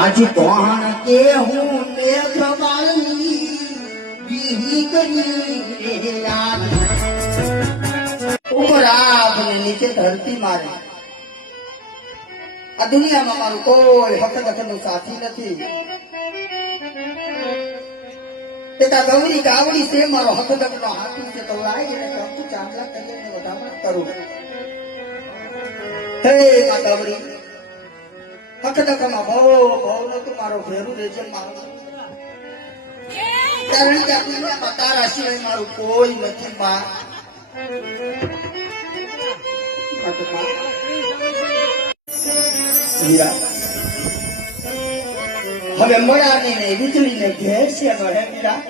આજે કોણ કે હું કરી નીચે ધરતી મારે. આ દુનિયામાં મારું કોઈ હકતનું સાથી નથી. તે ગૌરી કાવડી છે, મારો હકદક નો હાથી છે, તો લાય એને ચાંદલા વધામણ કરું. હે મા ગૌરી હકદકમાં ભવ ભવ નો તું મારો ભેરું મારો. કારણ કે આ દુનિયામાં તારા સિવાય મારું કોઈ નથી મા. હવે મળાની ને વીજળી ને ઘેર છે મીરા.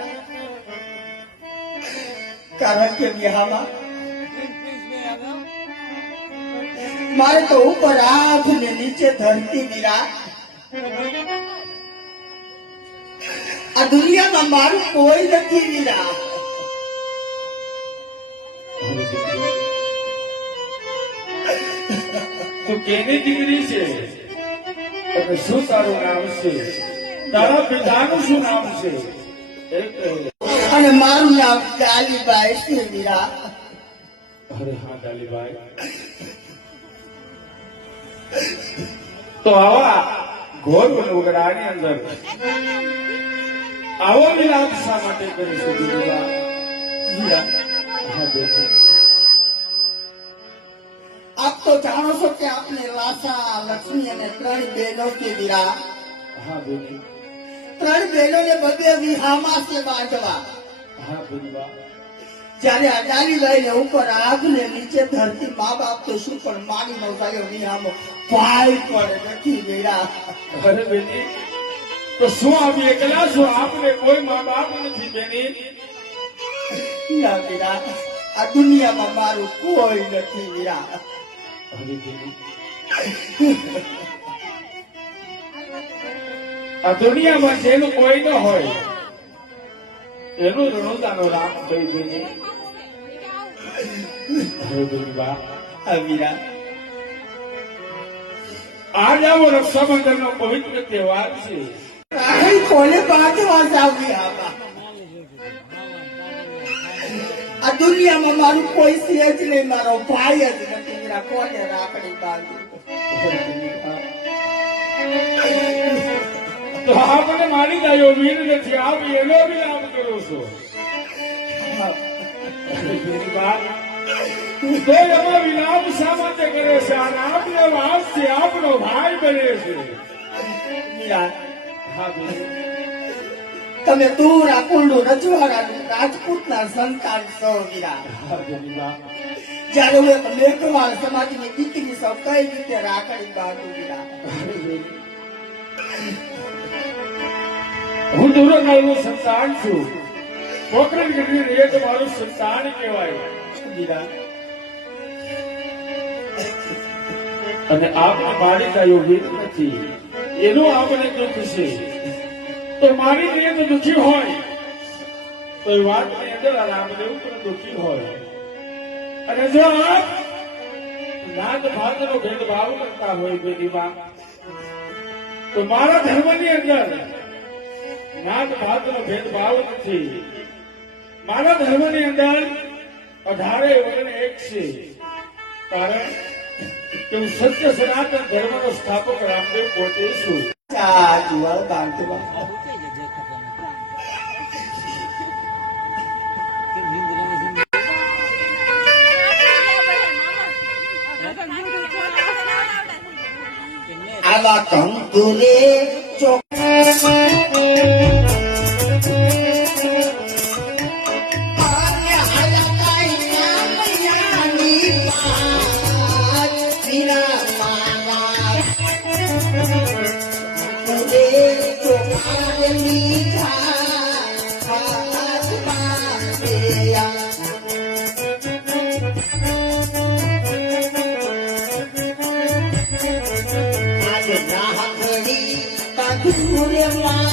કારણ કે વિહામાં મારે તો ઉપર આભ ને નીચે ધરતી મીરા આ દુનિયામાં મારું કોઈ નથી મીરા તું કેની દીકરી છે? તમે શું તારું નામ છે? તારા પિતાનું શું નામ છે? અને મારું નામ કાલીબાઈ છે મીરા અરે હા દાલીભાઈ તો આવા ઘોર વનવગડાની અંદર. આવો વિલાપ શા માટે કરી છે દીકરા? મીરા હા બેટી આપ તો જાણો છો કે આપણે લાસા લક્ષ્મી અને ત્રણ બહેનો કે મીરા હા બેટી ત્રણ બહેનોને બધે વિહામાં છે બાંધવા. હા બેનબા જ્યારે અડાલી લઈને ઉપર આગ ને નીચે ધરતી મા બાપ તો શું પણ માની નો થાય વિહામો ભાઈ પણ નથી ગયા અરે બેટી તો શું આપ એકલા છો? આપને કોઈ મા બાપ નથી બેની. ના વીરા આ દુનિયામાં મારું કોઈ નથી અરે બેટી આ દુનિયામાં જેનું કોઈ ન હોય એનું રણુદાનો રામ થઈ આ વીરા આજ આવો રક્ષાબંધન નો પવિત્ર તહેવાર છે. કોને બાંધવા જાવ વિહામાં આ દુનિયામાં મારું કોઈ છે જ નહીં મારો ભાઈ જ નથી. વીરા કોને રાખડી બાંધી? તો આપને મારી દાયો વીર નથી. આપ એનો બી આમ કરો છો. તો એમાં વિલાપ શા માટે કરે છે? અને આપને વાત છે આપનો ભાઈ બને છે. વીરા હા બેની તમે દૂર આ કુંડું રજવાડાનું રાજપૂતના સંતાન છો વીરા જ્યારે હું એક મેઘવાળ સમાજની દીકરી સૌ કઈ રીતે રાખડી બાંધું વીરા હું દૂર સંતાન છું. પોખરણ ગઢવી એ તમારું સંતાન કહેવાય. અને આપને મારી કાયો નથી. એનું આપણે દુઃખ છે તો મારી નિયત દુઃખી હોય. તો એ વાતની અંદર રામદેવ પણ દુઃખી હોય. અને જો આપ નાત નો ભેદભાવ કરતા હોય બેદીમાં તો મારા ધર્મની અંદર નાત નો ભેદભાવ નથી. મારા ધર્મની અંદર અઢારે વર્ણ એક છે. કારણ કે હું સત્ય સનાતન ધર્મનો સ્થાપક રામદેવ પોતે છું. આવા કંકુરે ચોક Julia Blanc.